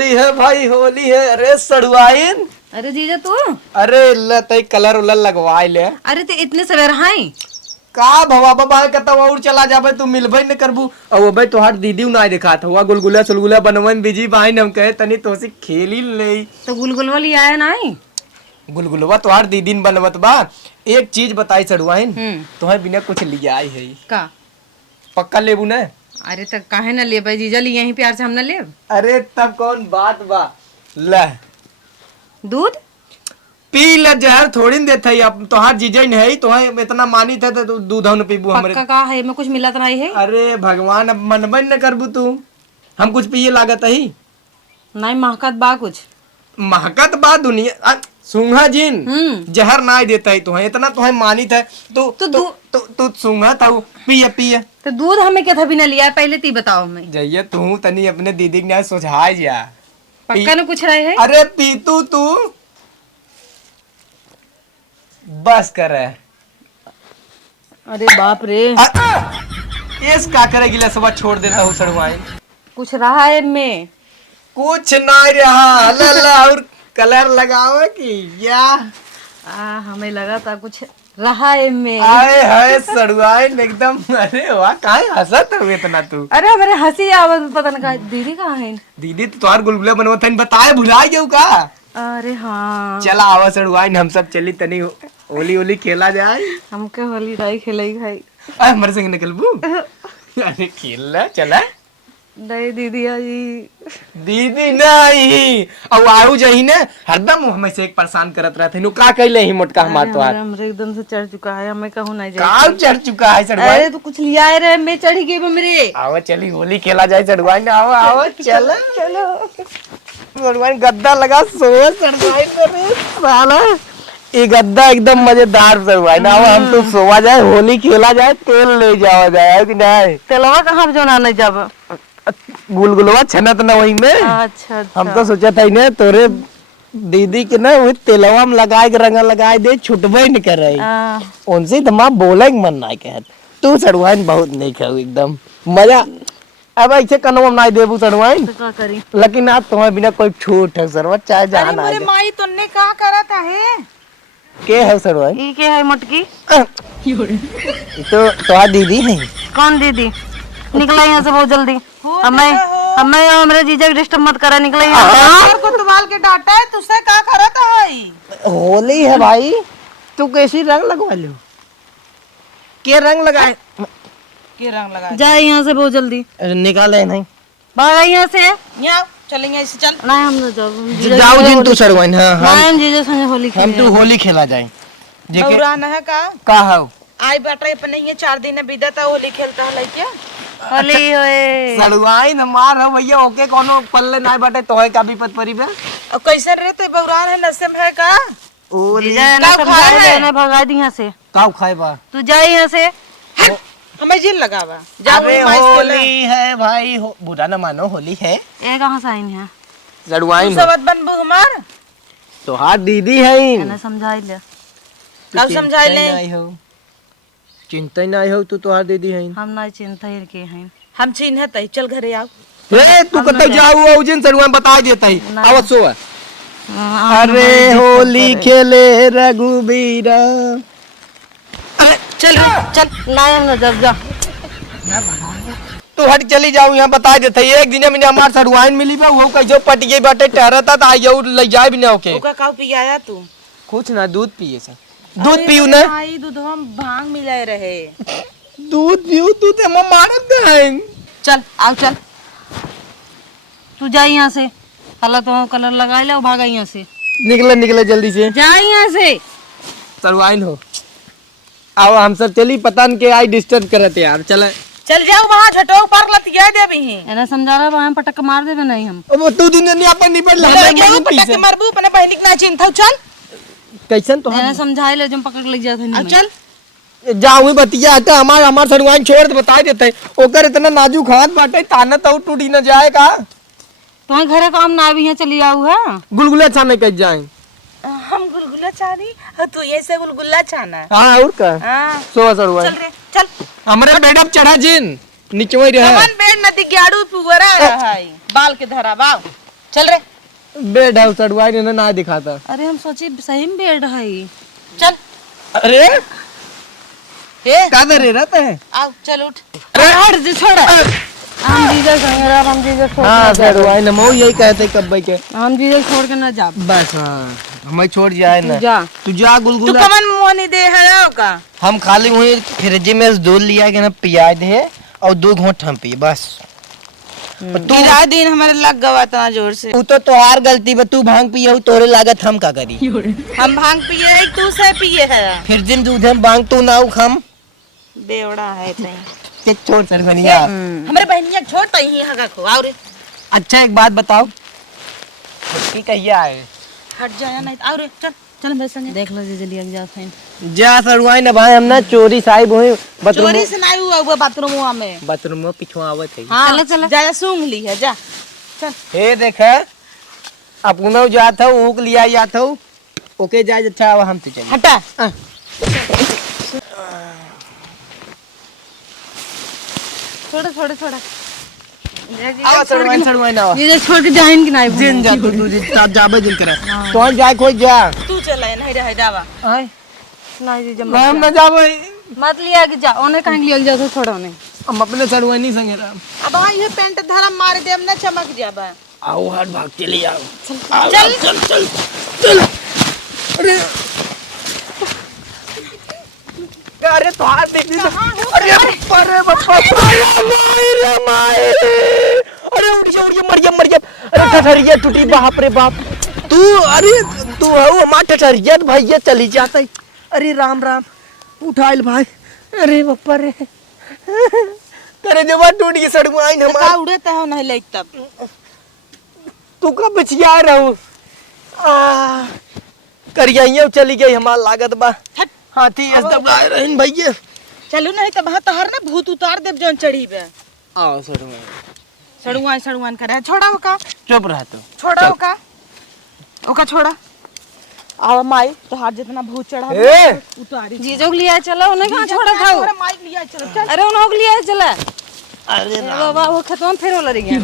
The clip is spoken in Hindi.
होली है भाई होली है। अरे सड़ुआइन, अरे जीजा तू, अरे ल तई कलर उलर लगवाई ले। अरे ते इतने सवेर हाई का भवा बाबा कता और चला जाबे तू मिलबे न करबू। अब भाई तोहार दीदी ना दिखात हुआ गुलगुला सुलगुला बनवन बिजी भाई हम कहे तनी तोसी खेली ले। तो गुलगुल वाली आया नहीं। गुलगुलवा तोहार दीदी न बनवत बा। एक चीज बताई सड़ुआइन, तोहे बिना कुछ लिया आई है का? पक्का लेबू न? अरे तक काहे न ले भाई जीजा ली यहीं प्यार से हम न ले। अरे तब कौन बात बा, ले दूध पी ले, जहर थोड़ी न देत है। अब तोहार जीजा न है, तोहे इतना मानी थे तो दूध न पीबू हमरे। पक्का का है, मैं कुछ मिला तो नहीं है। अरे भगवान, अब मनबन न करबू तू, हम कुछ पिए लागत ही नहीं महकत बा कुछ। महकत बा दुनिया सुंघा जिन जहर ना देता है तुहे, इतना तुहे मानी थे तू सुंघा था पिए पिए। तो दूध हमें क्या था बिना लिया, पहले ती बताओ मैं। जइए तू तनी अपने दीदी ने सोझाई जा। पक्का न कुछ रहे है। अरे पीतू तू बस कर। अरे बाप रे, इस का करे गिला सब छोड़ देता हूँ सड़वाई। कुछ रहा है में? कुछ नहीं रहा। ला और कलर लगाओ कि या हमें लगा था कुछ रहा है में। आए हाय सड़वाई एकदम। अरे वाह काहे हंसत है इतना तू? अरे हमारे हंसी आवत पता न का। दीदी कहाँ है? दीदी तो तोहार गुलगुला बनवत है, बताए भुला गयो का? अरे हाँ, चला आवा सड़वाई हम सब चली तनी होली होली खेला जाए। हमके होली नहीं खेलाई भाई। अरे हमारे संग निकलबू? अरे खेल ले चला। नहीं दीदी आई। दीदी नहीं अब आऊ जही ने हरदम हमें से एक परेशान करत रहते नु का कइले ही मोटका हमार तो हमरे एकदम से चढ़ चुका है, हमें कहूं नहीं जाए। का चढ़ चुका है सड़वाई? अरे तू कुछ लिया है रे, मैं चढ़ी गई मेरे। आवा चली होली खेला जाए सड़वाई ने। आवा आवा चल चलो। सड़वाई गद्दा लगा सो सड़वाई रे साला। ये गद्दा एकदम मजेदार सड़वाई ना। हम तो सोवा जाए होली खेला जाए तेल ले जावा जाए कि नहीं? तेलवा कहाँ जो ना नहीं जब गुलगुलवा छनत न वही में। अच्छा हम तो सोचा था इन्हें तोरे दीदी के ना वो तेलवा में लगाए के रंग लगाए दे छुटबे न करे। उनसे तो माँ बोले मन नहीं कह तू सड़वाइन बहुत नहीं खाऊ एकदम मजा। अब ऐसे कनवा नहीं देबू सड़वाइन तो क्या करी? लेकिन आप तुम्हारे बिना कोई छूट है सरवा चाहे जहाँ ना। अरे माई तुमने क्या करा था है? के है सड़वाइन? ये क्या है मोटकी? तो तुम्हारी दीदी है। कौन दीदी? निकला यहाँ से बहुत जल्दी। हमें हमारे जीजा को डिस्टर्ब मत करा, निकला यहाँ को तुवाल के डांटा है। तुझसे क्या करा था भाई? होली है भाई, तू कैसी रंग लगवा लो? के रंग लगाए? के रंग लगा? जा यहाँ से बहुत जल्दी। निकाले नहीं भाग यहाँ से। यहाँ चलेंगे इसे चल। नहीं हम ना जाओ। जाओ जिन तू सड़वाइन। हाँ हम जीजा संग होली हम तू होली खेला जाए। बौरान है का हो आई बैठे अपन नहीं है 4 दिन बीता था होली खेलता है लइके। होली होए सड़वाई न मार हो भैया ओके कोनो पल्ले ना बैठे तो है का भी पत परी बे। और कैसे रहते बौरान है नशे में है का? ओली ना भगा दी यहाँ से। काऊ खाए बा तू जा यहाँ से। हमें जिल लगावा। अबे होली है भाई बुरा न मानो होली है। ये कहाँ से आई है? सड़वाई सबत बनबू हमार तो हाथ दीदी है। मैंने समझाई ले। कब समझाई ले? चिंता नहीं हो तू तो हाथ दीदी है। हम नहीं चिंता ही के हैं। हम चिन्ह तई चल घरे आओ। रे तू कत जाऊ ओ जिन सड़वाई बता देता ही आवत सो। अरे होली खेले रघुबीरा। चल चल नहीं हम जब जा तू हट चली जाऊ यहाँ बता देते एक दिन में हमार सड़वाइन मिली बा वो कैसे पट गई बाटे टहरता था आयो ले जाए भी ना ओके। ओका काऊ पी आया तू? कुछ ना दूध पिए सर। दूध पीऊ ना? भाई दूध हम भांग मिलाए रहे। दूध पीऊ तू ते हम मारत दें। चल आओ चल। तू जा यहाँ से। हला तो कलर लगा ले भागा यहाँ से। निकले जल्दी से जा यहाँ से। सड़वाइन हो आओ हम सब चली पता न के आई डिस्टर्ब करते यार। चले चल जाओ वहाँ झटो पर लतिया दे भी हैं। एना समझा रहा वहाँ पटक मार देबे नहीं हम। अब तू दुनिया अपन निपट ले हम पटक मारबू अपने बहनी के ना चिंता चल। कैसन तो एना समझाए ले जम पकड़ ले जात नहीं। चल जाऊं बतिया हटा हमार सड़वाइन छोड़ दे बता देते ओकर इतना नाजुक हाथ बाटे ताना तो टूटी न जाए का। तुम्हारे घरे काम ना भी यहाँ चली आऊ है। गुलगुला छाने कह जाए। हम गुलगुला चाहनी और तू ये से गुलगुला चाहना। हां और का? हां सो सड़वाइन चल रे चल। हमरे बेडप चढ़ा जिन नीचे वही रहे। हमन बेड नदी ग्याड़ू पुगरा है बाल के धरा बाव। चल रे। बेड है सड़ुआई ने ना दिखाता। अरे हम सोचे सही में बेड है। चल। अरे ए क्या कर रहे रहते हैं? आओ चल उठ। हट जी छोड़। हम जीजा संग रहा, हम जीजा छोड़ हाँ सड़ुआई ने मऊ यही कहते कब भाई के हम जीजा छोड़ के ना जा। बस हाँ हमें छोड़ जाए ना। जा तू जा तू गुलगुला। कमन मुंह नहीं दे है का। हम खाली वही फ्रिज में दूध लिया के ना पिया दे और 2 घूंट हम पिए बस। तू रात दिन हमारे लग गवा इतना जोर से। तू तो तोहार गलती बा, तू भांग पिए तोरे लागत हम का करी। हम भांग पिए है तू से पिए है। फिर दिन दूध हम भांग तू ना हम बेवड़ा है तई। के छोड़ सरगनिया। हमारे बहनिया छोड़ तई हगा खो आओ रे। अच्छा एक बात बताओ छुट्टी कहिया आए? हट जा नहीं आओ रे चल चल मेरे संग देख लो जीजा लिया जा फाइन। जा सड़ुआई ना भाई हम ना चोरी साहिब हुई चोरी से नहीं हुआ बाथरूम में। बाथरूम में पिछवा आवत है। हां चल चल जा सूंघ ली है जा चल। हे देख अपनो जात हो ओक लिया जात हो ओके जाए अच्छा हम तो चल। हटा थोड़ा थोड़ा थोड़ा आओ सड़ुआई सड़ुआई ना ये छोड़ के जाइन कि नहीं जिन जा तू जाबे जिन करे तो जाए कोई जा तू चल नहीं रह जावा। आय नहीं जीजा हम ना जाबे मत लिया कि जा ओने कहां लिया जा तो छोड़ा नहीं। हम अपने सड़ुआई नहीं संगे रह। अब हां ये पेंट धरा मार दे हम ना चमक जाबा। आओ हट भाग के ले आओ। चल चल चल चल। अरे अरे तो हाथ देख ली। अरे अरे बापा अरे माए अरे उठ जा मर जा अरे ठठरिया टूटी बाप रे बाप। तू अरे तू हो मां ठठरिया भैया चली जाता है। अरे राम राम उठाइल भाई। अरे बापा रे तेरे जवा टूट गई सड़ुआई न का उड़ता है नहीं लाइक तब तू का बचिया रहू आ करिया चली गई हमार लागत बा। हाथी इस दबा रहन भैया। चलू नहीं तब तहर ना भूत उतार देव जौन चढ़ी बे। आओ सड़ुआई सड़ुआन करे छोड़ा का चुप रह तू छोड़ा ओका छोड़ा। आओ माई तो हाथ जितना भूत चढ़ा ए उतारी जीजो लिया चला उन्हें कहां छोड़ा था माई लिया चलो चल। अरे उन्हों लिया चला। अरे बाबा वो खत्म फिर हो लड़ी गया।